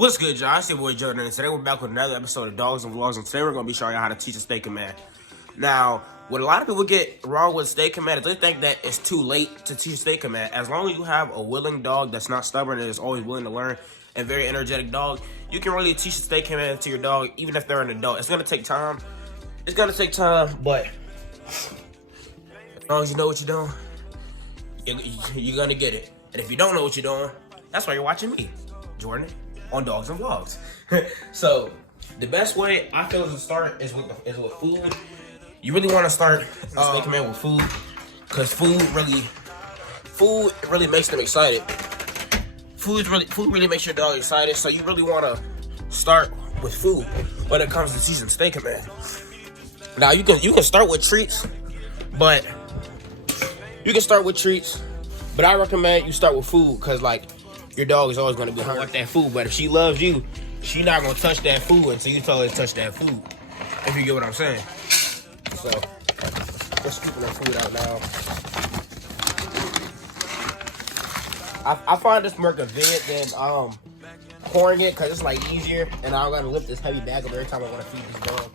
What's good, y'all? It's your boy Jordan, and today we're back with another episode of Dogs and Vlogs, and today we're going to be showing you how to teach a stay command. Now, what a lot of people get wrong with stay command is they think that it's too late to teach a stay command. As long as you have a willing dog that's not stubborn and is always willing to learn, and very energetic dog, you can really teach a stay command to your dog, even if they're an adult. It's going to take time. It's going to take time, but as long as you know what you're doing, you're going to get it. And if you don't know what you're doing, that's why you're watching me, Jordan, on Dogs and Vlogs. So the best way I feel to start is with food. You really want to start stay command with food, because food really makes them excited. Food really makes your dog excited. So you really want to start with food when it comes to teaching stay command. Now you can start with treats, but I recommend you start with food, because like your dog is always going to be hungry for that food. But if she loves you, she's not going to touch that food until you tell her to touch that food, if you get what I'm saying. So just scooping that food out now. I find this more convenient than pouring it, because it's like easier, and I don't got to lift this heavy bag up every time I want to feed this dog.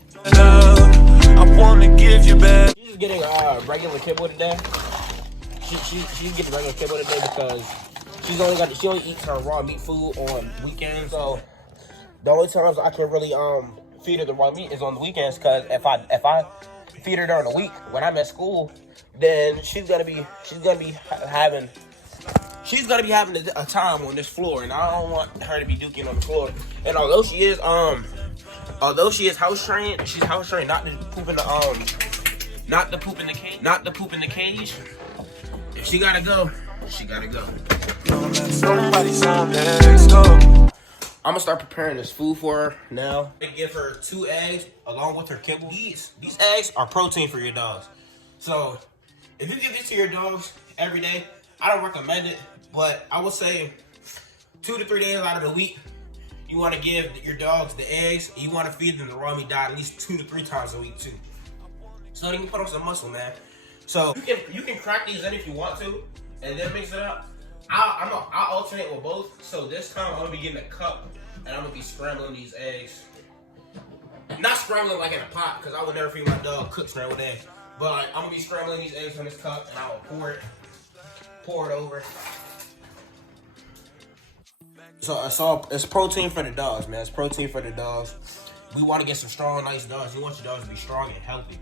I want to give you back. She's getting regular kibble today. She's getting regular kibble today because she only eats her raw meat food on weekends. So the only times I can really feed her the raw meat is on the weekends, because if I feed her during the week when I'm at school, then she's gonna be having a time on this floor, and I don't want her to be duking on the floor. And although she is house trained, she's house trained not to poop in the cage. If she gotta go, she gotta go. I'm gonna start preparing this food for her now. I give her 2 eggs along with her kibble. These eggs are protein for your dogs. So if you give this to your dogs every day, I don't recommend it, but I would say 2 to 3 days out of the week, you want to give your dogs the eggs. You want to feed them the raw meat diet at least 2 to 3 times a week too, so they can put on some muscle, man. So you can crack these in if you want to, and then mix it up. I'll alternate with both. So this time I'm gonna be getting a cup, and I'm gonna be scrambling these eggs. Not scrambling like in a pot, because I would never feed my dog cooked scrambled eggs. But like, I'm gonna be scrambling these eggs in this cup, and I'll pour it over. So it's protein for the dogs, man. It's protein for the dogs. We want to get some strong, nice dogs. You want your dogs to be strong and healthy.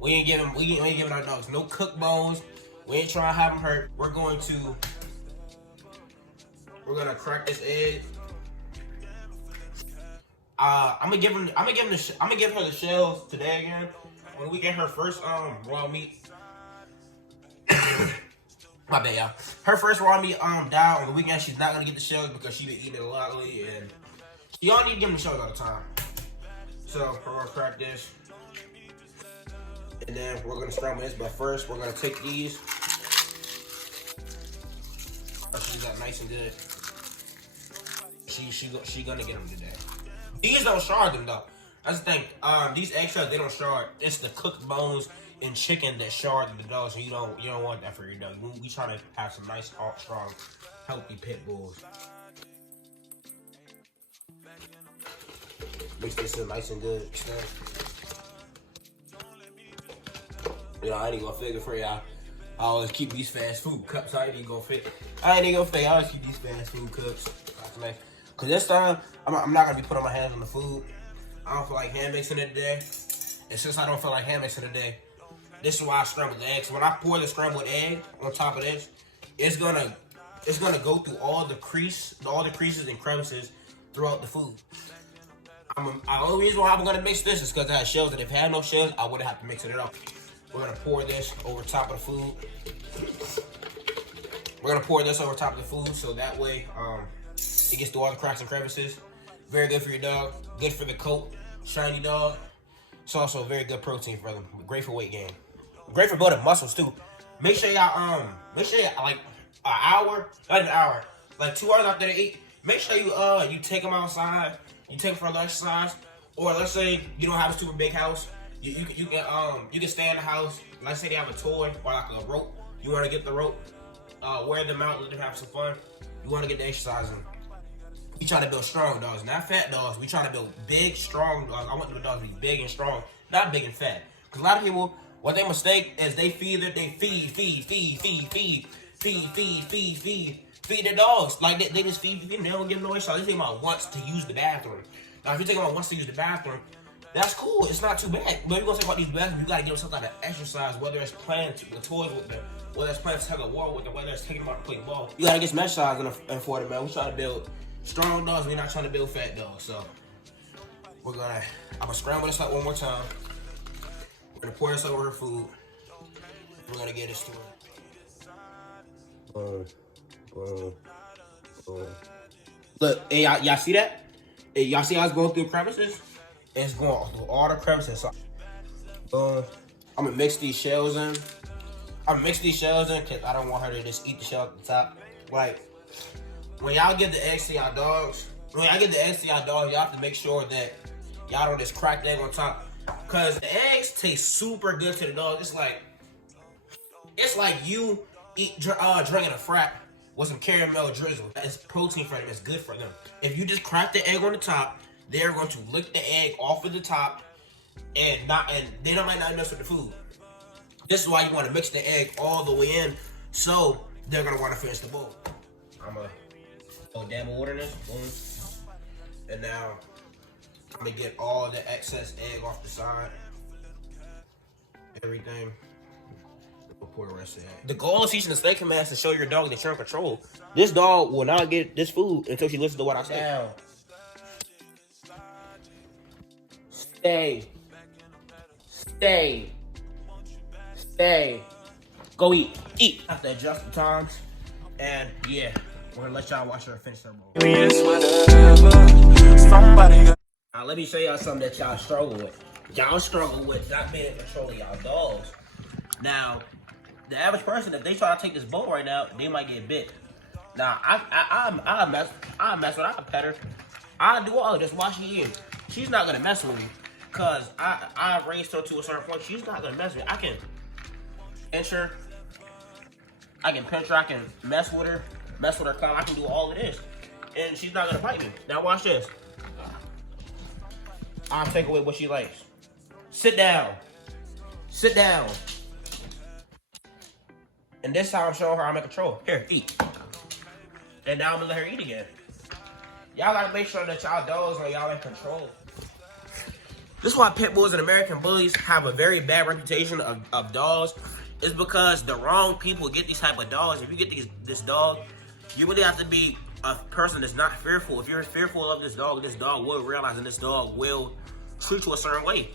We ain't giving our dogs no cooked bones. We ain't trying to have them hurt. We're gonna crack this egg. I'm gonna give her the shells today again. When we get her first raw meat. My bad, y'all. Her first raw meat diet on the weekend, she's not gonna get the shells because she been eating it a lot lately, and you don't need to give them the shells all the time. So we're gonna crack this, and then we're gonna scramble this. But first, we're gonna take these. She got nice and good. She gonna get them today. These don't shard them though. That's the thing. These eggshells, they don't shard. It's the cooked bones and chicken that shard the dogs. So you don't want that for your dog. We try to have some nice, strong, healthy pit bulls. Mix this in nice and good. You know, I ain't gonna figure for y'all. I always keep these fast food cups. I ain't gonna fit. I always keep these fast food cups. Cause this time I'm not gonna be putting my hands on the food. I don't feel like hand mixing it today. And since I don't feel like hand mixing it today, this is why I scrambled the eggs. When I pour the scrambled egg on top of this, it's gonna go through all the creases and crevices throughout the food. The only reason why I'm gonna mix this is because it has shells, and if it had no shells, I wouldn't have to mix it up. We're gonna pour this over top of the food. So that way it gets through all the cracks and crevices. Very good for your dog. Good for the coat. Shiny dog. It's also very good protein for them. Great for weight gain. Great for building muscles too. Make sure y'all like an hour, like 2 hours after they eat. Make sure you take them outside. You take them for a little exercise. Or let's say you don't have a super big house. You can stay in the house. Let's say they have a toy or like a rope. You want to get the rope, wear them out, let them have some fun. You want to get the exercise in. We try to build strong dogs, not fat dogs. We try to build big, strong dogs. I want the dogs to be big and strong, not big and fat. Because a lot of people, what they mistake is they feed their dogs. Like they just feed them. They don't give them no exercise. They think about wants to use the bathroom. Now, if you think about wants to use the bathroom, that's cool. It's not too bad. But if you're gonna think about these bathrooms, you gotta give them some type of exercise, whether it's playing with toys with them, whether it's playing tug of war with them, whether it's taking them out to play ball. You gotta get some exercise in for it, man. We try to build strong dogs. We're not trying to build fat dogs. So I'm gonna scramble this up one more time. We're gonna pour this over her food. We're gonna get this to her. Look, hey, y'all see that? Hey, y'all see how it's going through crevices? It's going through all the crevices. So, I'm gonna mix these shells in. Because I don't want her to just eat the shell at the top. Like, when y'all give the eggs to y'all dogs, y'all have to make sure that y'all don't just crack the egg on top. Because the eggs taste super good to the dog. It's like you drinking a frap with some caramel drizzle. It's protein for them. It's good for them. If you just crack the egg on the top, they're going to lick the egg off of the top, and they might not mess with the food. This is why you want to mix the egg all the way in, so they're gonna want to finish the bowl. I'm gonna throw a dab of water in this, boom, and now I'm gonna get all the excess egg off the side. Everything. We'll pour the rest of that. The goal of teaching the steak command is to show your dog that you're in control. This dog will not get this food until she listens to what I say. Down. Stay. Go eat. I have to adjust the times. And yeah, we're gonna let y'all watch her finish her bowl. Now let me show y'all something that y'all struggle with. Y'all struggle with not being in control of y'all dogs. Now, the average person, if they try to take this bowl right now, they might get bit. Now, I mess with her. I pet her. I do all of this while she is. She's not gonna mess with me. Cause I raised her to a certain point. She's not gonna mess with me. I can inch her, I can pinch her, I can mess with her climb, I can do all of this. And she's not gonna bite me. Now watch this. I'll take away what she likes. Sit down. And this time I'm showing her I'm in control. Here, eat. And now I'm gonna let her eat again. Y'all gotta make sure that y'all dogs are y'all in control. This is why pit bulls and American bullies have a very bad reputation of dogs. It's because the wrong people get these type of dogs. If you get this dog, you really have to be a person that's not fearful. If you're fearful of this dog will realize, and this dog will treat you a certain way.